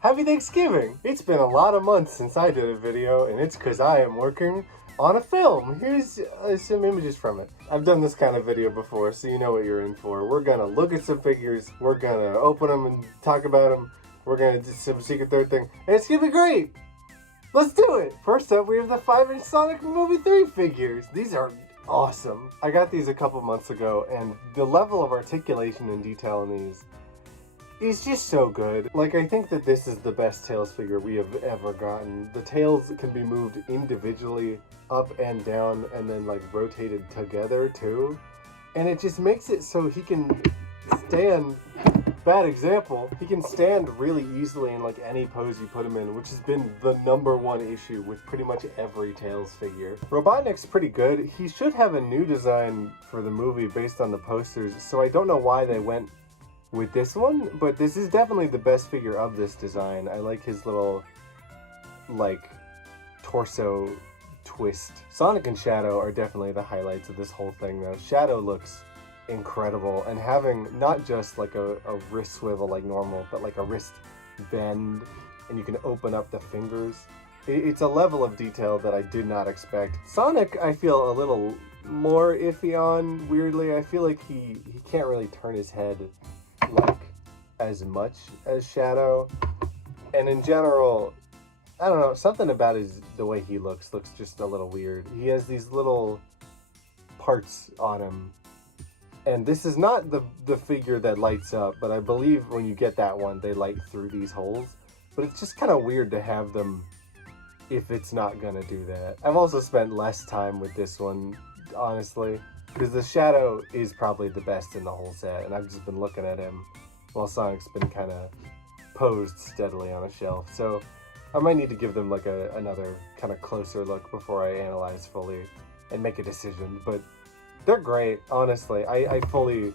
Happy Thanksgiving! It's been a lot of months since I did a video, and it's because I am working on a film. Here's some images from it. I've done this kind of video before, so you know what you're in for. We're gonna look at some figures, we're gonna open them and talk about them, we're gonna do some secret third thing, and it's gonna be great! Let's do it! First up, we have the 5-inch Sonic Movie 3 figures. These are awesome. I got these a couple months ago, and the level of articulation and detail in these is just so good. Like, I think that this is the best Tails figure we have ever gotten. The tails can be moved individually up and down and then like rotated together too. And it just makes it so he can stand, bad example, he can stand really easily in like any pose you put him in, which has been the #1 issue with pretty much every Tails figure. Robotnik's pretty good. He should have a new design for the movie based on the posters, so I don't know why they went with this one, but this is definitely the best figure of this design. I like his little, like, torso twist. Sonic and Shadow are definitely the highlights of this whole thing, though. Shadow looks incredible, and having not just like a wrist swivel like normal, but like a wrist bend, and you can open up the fingers. It's a level of detail that I did not expect. Sonic, I feel a little more iffy on, weirdly. I feel like he can't really turn his head like as much as Shadow, and in general, I don't know, something about the way he looks just a little weird. He has these little parts on him, and this is not the figure that lights up, but I believe when you get that one they light through these holes, but it's just kind of weird to have them if it's not gonna do that. I've also spent less time with this one, honestly, because the Shadow is probably the best in the whole set, and I've just been looking at him while Sonic's been kind of posed steadily on a shelf. So I might need to give them like another kind of closer look before I analyze fully and make a decision. But they're great, honestly. I fully,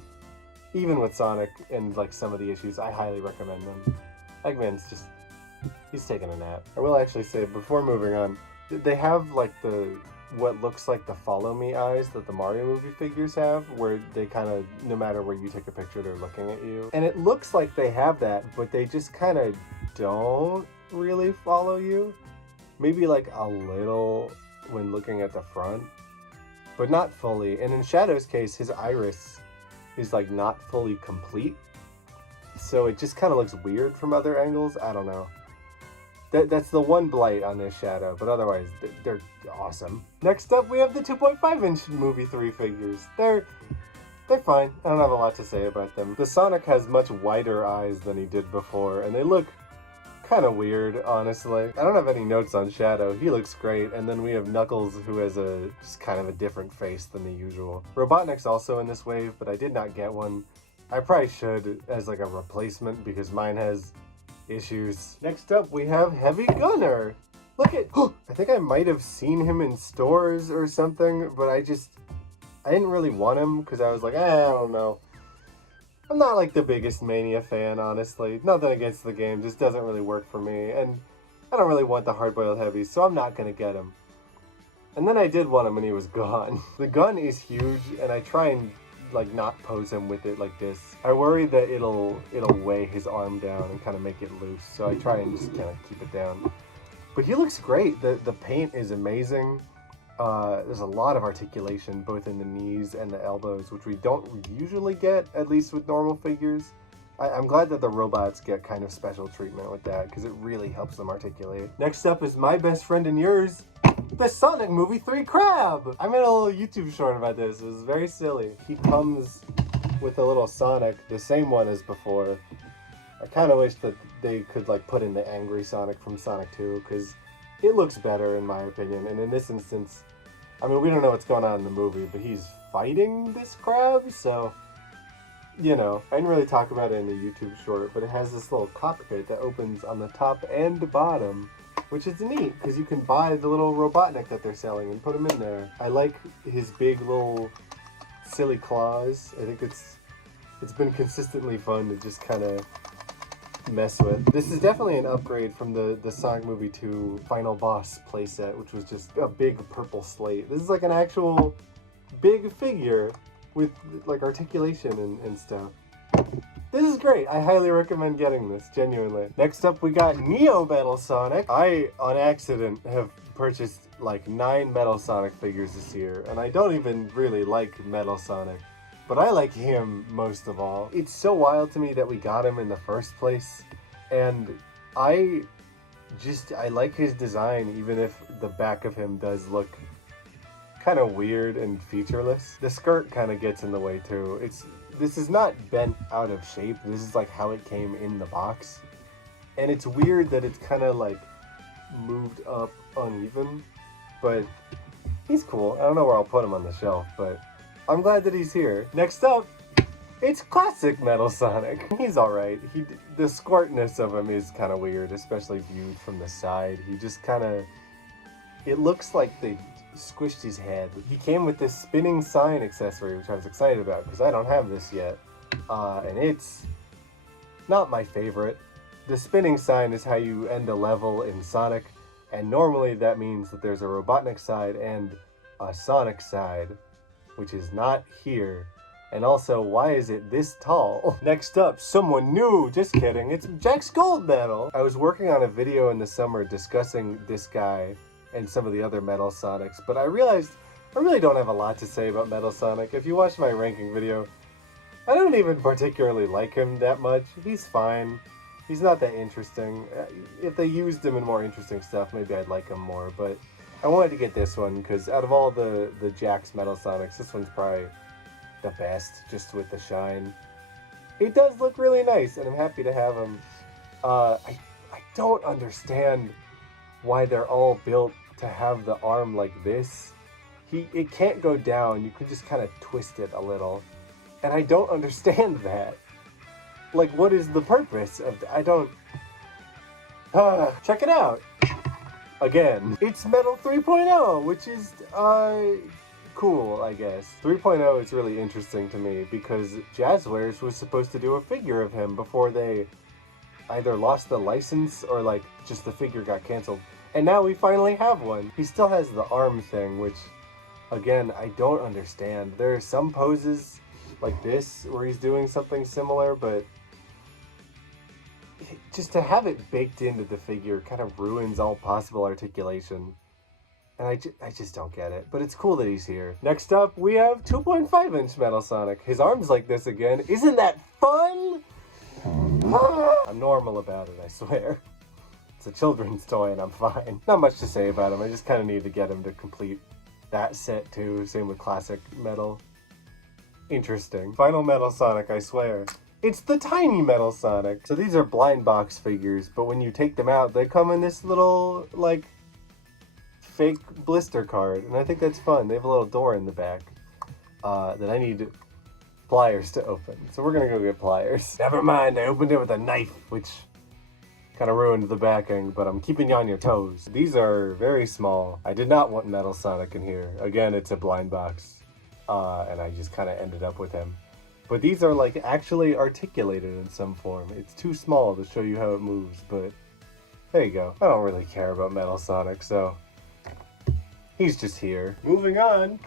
even with Sonic and like some of the issues, I highly recommend them. Eggman's just, he's taking a nap. I will actually say, before moving on, they have like what looks like the follow me eyes that the Mario movie figures have, where they kind of, no matter where you take a picture, they're looking at you. And it looks like they have that, but they just kind of don't really follow you. Maybe like a little when looking at the front, but not fully. And in Shadow's case, his iris is like not fully complete, so it just kind of looks weird from other angles. I don't know. That's the one blight on this Shadow, but otherwise, they're awesome. Next up, we have the 2.5-inch Movie 3 figures. They're fine. I don't have a lot to say about them. The Sonic has much wider eyes than he did before, and they look kind of weird, honestly. I don't have any notes on Shadow. He looks great, and then we have Knuckles, who has just kind of a different face than the usual. Robotnik's also in this wave, but I did not get one. I probably should as like a replacement, because mine has issues. Next up, we have Heavy Gunner. Look at, I think I might have seen him in stores or something, but I didn't really want him because I was like, I don't know. I'm not like the biggest Mania fan, honestly. Nothing against the game, just doesn't really work for me, and I don't really want the hard-boiled heavies, so I'm not gonna get him. And then I did want him and he was gone. The gun is huge, and I try and like not pose him with it like this. I worry that it'll weigh his arm down and kind of make it loose, so I try and just kind of keep it down. But he looks great. The paint is amazing. There's a lot of articulation both in the knees and the elbows, which we don't usually get, at least with normal figures. I'm glad that the robots get kind of special treatment with that, because it really helps them articulate. Next up is my best friend and yours, the Sonic Movie 3 Crab! I made a little YouTube short about this. It was very silly. He comes with a little Sonic, the same one as before. I kind of wish that they could like put in the angry Sonic from Sonic 2, because it looks better in my opinion. And in this instance, I mean, we don't know what's going on in the movie, but he's fighting this crab, so, you know, I didn't really talk about it in the YouTube short, but it has this little cockpit that opens on the top and bottom, which is neat, because you can buy the little Robotnik that they're selling and put him in there. I like his big little silly claws. I think it's been consistently fun to just kind of mess with. This is definitely an upgrade from the Sonic Movie 2 Final Boss playset, which was just a big purple slate. This is like an actual big figure with like articulation and stuff. This is great. I highly recommend getting this, genuinely. Next up, we got Neo Metal Sonic. I, on accident, have purchased like 9 Metal Sonic figures this year, and I don't even really like Metal Sonic, but I like him most of all. It's so wild to me that we got him in the first place, and I like his design, even if the back of him does look kind of weird and featureless. The skirt kind of gets in the way too. This is not bent out of shape. This is like how it came in the box. And it's weird that it's kind of like moved up uneven, but he's cool. I don't know where I'll put him on the shelf, but I'm glad that he's here. Next up, it's classic Metal Sonic. He's alright. The squirtness of him is kind of weird, especially viewed from the side. He just kind of, it looks like they squished his head. He came with this spinning sign accessory, which I was excited about because I don't have this yet, and it's not my favorite. The spinning sign is how you end a level in Sonic, and normally that means that there's a Robotnik side and a Sonic side, which is not here. And also, why is it this tall? Next up, someone new. Just kidding. It's Jack's Gold Medal. I was working on a video in the summer discussing this guy and some of the other Metal Sonics, but I realized I really don't have a lot to say about Metal Sonic. If you watch my ranking video, I don't even particularly like him that much. He's fine. He's not that interesting. If they used him in more interesting stuff, maybe I'd like him more, but I wanted to get this one because out of all the Jack's Metal Sonics, this one's probably the best, just with the shine. It does look really nice, and I'm happy to have him. I don't understand why they're all built to have the arm like this. It can't go down. You can just kind of twist it a little, and I don't understand that. Like, what is the purpose of? I don't. Check it out. Again, it's Metal 3.0, which is cool, I guess. 3.0 is really interesting to me because Jazzwares was supposed to do a figure of him before they either lost the license or like just the figure got canceled. And now we finally have one. He still has the arm thing, which again, I don't understand. There are some poses like this where he's doing something similar, but just to have it baked into the figure kind of ruins all possible articulation. And I just don't get it. But it's cool that he's here. Next up, we have 2.5-inch Metal Sonic. His arm's like this again. Isn't that fun? I'm normal about it, I swear. It's a children's toy and I'm fine. Not much to say about him. I just kind of need to get him to complete that set too. Same with classic Metal. Interesting. Final Metal Sonic, I swear. It's the tiny Metal Sonic. So these are blind box figures, but when you take them out, they come in this little, like, fake blister card. And I think that's fun. They have a little door in the back that I need pliers to open. So we're gonna go get pliers. Never mind, I opened it with a knife, which kind of ruined the backing, but I'm keeping you on your toes. These are very small. I did not want Metal Sonic in here. Again, it's a blind box, and I just kind of ended up with him. But these are like actually articulated in some form. It's too small to show you how it moves, but there you go. I don't really care about Metal Sonic, so he's just here. Moving on.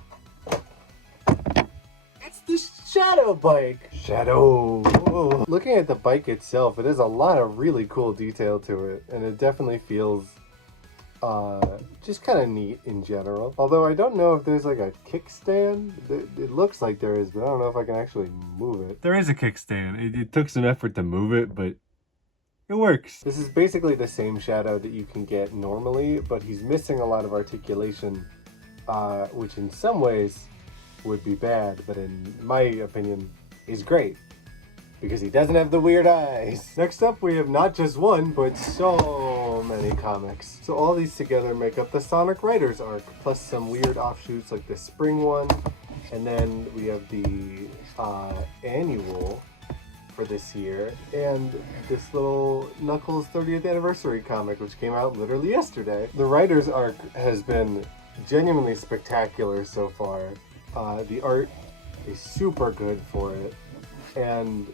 It's the Shadow Bike. Shadow. Whoa. Looking at the bike itself, it has a lot of really cool detail to it, and it definitely feels just kind of neat in general. Although I don't know if there's like a kickstand. It looks like there is, but I don't know if I can actually move it. There is a kickstand. It took some effort to move it, but it works. This is basically the same Shadow that you can get normally, but he's missing a lot of articulation, which in some ways would be bad, but in my opinion is great because he doesn't have the weird eyes. Next up, we have not just one, but so many comics. So all these together make up the Sonic Riders arc, plus some weird offshoots like the spring one, and then we have the annual for this year, and this little Knuckles 30th anniversary comic, which came out literally yesterday. The Riders arc has been genuinely spectacular so far. The art is super good for it, and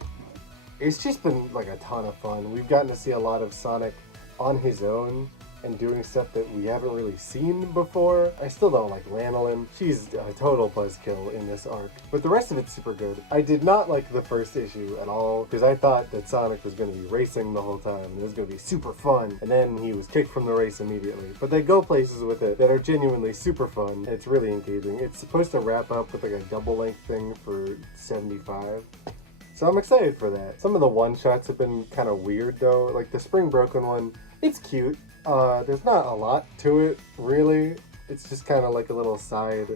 it's just been like a ton of fun. We've gotten to see a lot of Sonic on his own, and doing stuff that we haven't really seen before. I still don't like Lanolin. She's a total buzzkill in this arc, but the rest of it's super good. I did not like the first issue at all because I thought that Sonic was going to be racing the whole time and it was going to be super fun, and then he was kicked from the race immediately. But they go places with it that are genuinely super fun, and it's really engaging. It's supposed to wrap up with like a double length thing for 75. So I'm excited for that. Some of the one-shots have been kind of weird though. Like the Spring Broken one, it's cute. There's not a lot to it, really. It's just kind of like a little side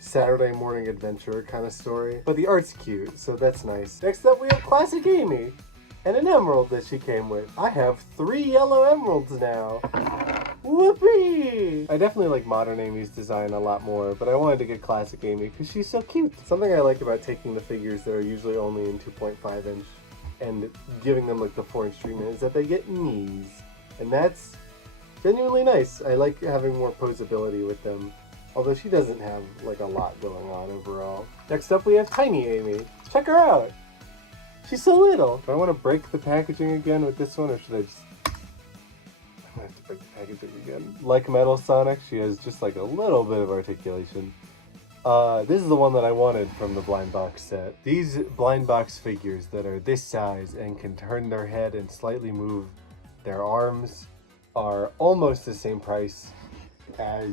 Saturday morning adventure kind of story. But the art's cute, so that's nice. Next up we have Classic Amy and an emerald that she came with. I have 3 yellow emeralds now. Whoopee! I definitely like Modern Amy's design a lot more, but I wanted to get Classic Amy because she's so cute. Something I like about taking the figures that are usually only in 2.5 inch and giving them like the 4-inch treatment is that they get knees. And that's genuinely nice. I like having more posability with them, although she doesn't have like a lot going on overall. Next up we have Tiny Amy. Check her out! She's so little! Do I want to break the packaging again with this one, or should I just... I'm gonna have to break the packaging again. Like Metal Sonic, she has just like a little bit of articulation. This is the one that I wanted from the blind box set. These blind box figures that are this size and can turn their head and slightly move their arms are almost the same price as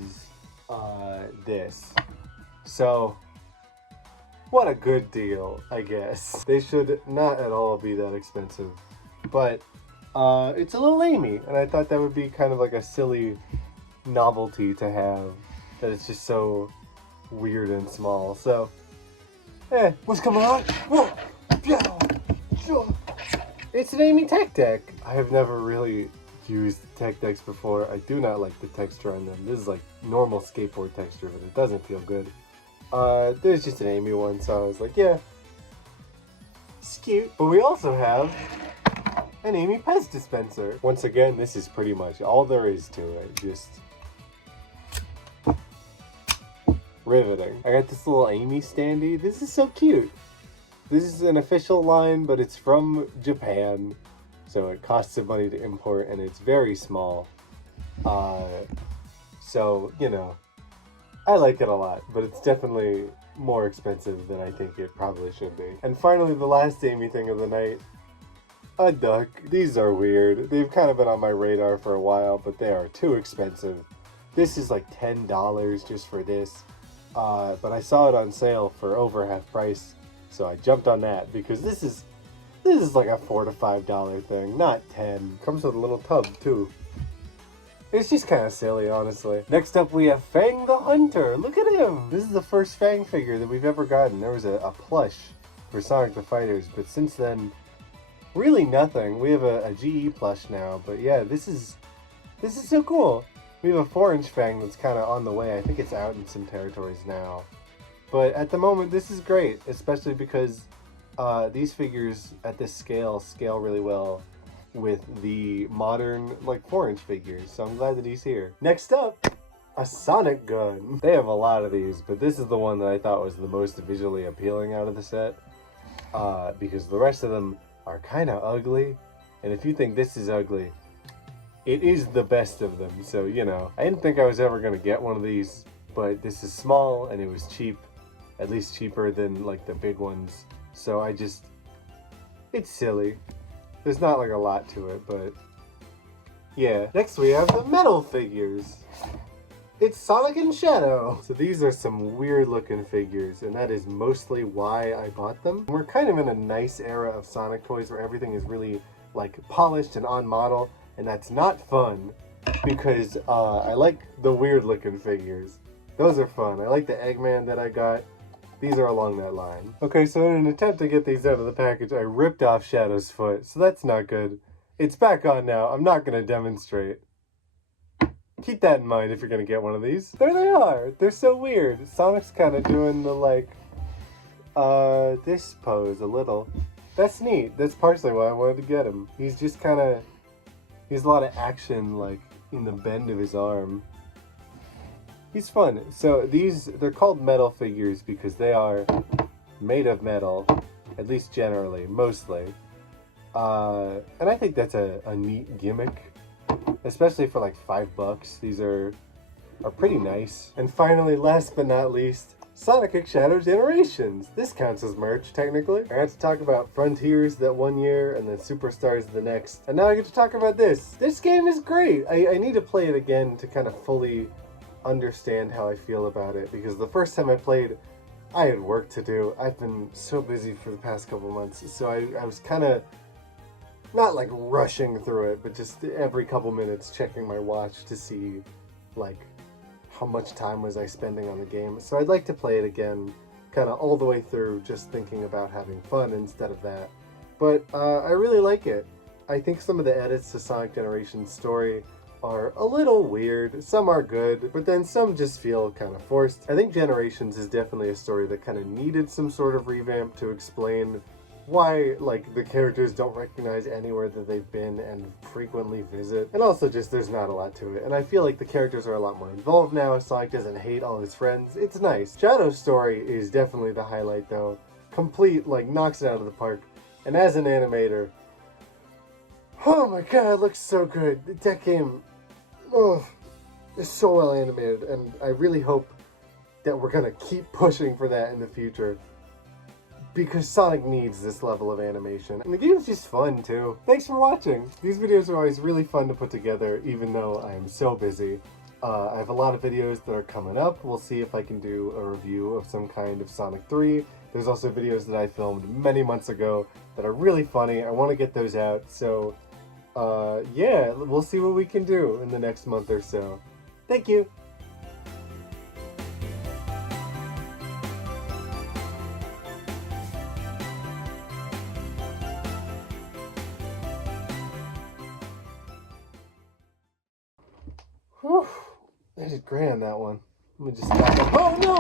this. So, what a good deal, I guess. They should not at all be that expensive. But it's a little Amy, and I thought that would be kind of like a silly novelty to have, that it's just so weird and small. So, what's coming on? Whoa! It's an Amy tech deck. I have never really used tech decks before. I do not like the texture on them. This is like normal skateboard texture, but it doesn't feel good. There's just an Amy one, so I was like, yeah, it's cute. But we also have an Amy Pez dispenser. Once again, this is pretty much all there is to it. Just riveting. I got this little Amy standee. This is so cute. This is an official line, but it's from Japan, so it costs some money to import, and it's very small. So, you know, I like it a lot, but it's definitely more expensive than I think it probably should be. And finally, the last Amy thing of the night, a duck. These are weird. They've kind of been on my radar for a while, but they are too expensive. This is like $10 just for this, but I saw it on sale for over half price. So I jumped on that because this is like a $4 to $5 thing, not 10. Comes with a little tub too. It's just kind of silly, honestly. Next up we have Fang the Hunter. Look at him! This is the first Fang figure that we've ever gotten. There was a plush for Sonic the Fighters, but since then, really nothing. We have a GE plush now, but yeah, this is so cool. We have a 4-inch Fang that's kind of on the way. I think it's out in some territories now. But at the moment, this is great, especially because these figures at this scale really well with the modern, like, 4-inch figures. So I'm glad that he's here. Next up, a Sonic gun. They have a lot of these, but this is the one that I thought was the most visually appealing out of the set. Because the rest of them are kind of ugly. And if you think this is ugly, it is the best of them. So, you know, I didn't think I was ever going to get one of these, but this is small and it was cheap. At least cheaper than like the big ones. So it's silly. There's not like a lot to it, but yeah. Next we have the metal figures. It's Sonic and Shadow. So these are some weird looking figures, and that is mostly why I bought them. We're kind of in a nice era of Sonic toys where everything is really like polished and on model, and that's not fun because I like the weird looking figures. Those are fun. I like the Eggman that I got. These are along that line. Okay, so in an attempt to get these out of the package, I ripped off Shadow's foot, so that's not good. It's back on now. I'm not going to demonstrate. Keep that in mind if you're going to get one of these. There they are. They're so weird. Sonic's kind of doing the, like, this pose a little. That's neat. That's partially why I wanted to get him. He's just kind of, he has a lot of action, like, in the bend of his arm. He's fun. So they're called metal figures because they are made of metal, at least generally, mostly. And I think that's a neat gimmick. especially for like $5. These are pretty nice. And finally, last but not least, Sonic X Shadow Generations. This counts as merch, technically. I got to talk about Frontiers that one year and then Superstars the next. And now I get to talk about this. This game is great. I need to play it again to kind of fully understand how I feel about it, because the first time I played, I had work to do. I've been so busy for the past couple months, so I was kind of not like rushing through it, but just every couple minutes checking my watch to see like how much time was I spending on the game. So I'd like to play it again, kind of all the way through, just thinking about having fun instead of that. But I really like it. I think some of the edits to Sonic Generations story are a little weird. Some are good, but then some just feel kind of forced. I think Generations is definitely a story that kind of needed some sort of revamp to explain why, like, the characters don't recognize anywhere that they've been and frequently visit. And also just there's not a lot to it. And I feel like the characters are a lot more involved now. Sonic doesn't hate all his friends. It's nice. Shadow's story is definitely the highlight though. Complete, like, knocks it out of the park. And as an animator, oh my god, it looks so good. That game, oh, is so well animated, and I really hope that we're gonna keep pushing for that in the future, because Sonic needs this level of animation. And the game's just fun too. Thanks for watching. These videos are always really fun to put together, even though I am so busy. I have a lot of videos that are coming up. We'll see if I can do a review of some kind of Sonic 3. There's also videos that I filmed many months ago that are really funny. I want to get those out, so yeah, we'll see what we can do in the next month or so. Thank you! Whew, I did great on that one. Let me just stop. Oh no!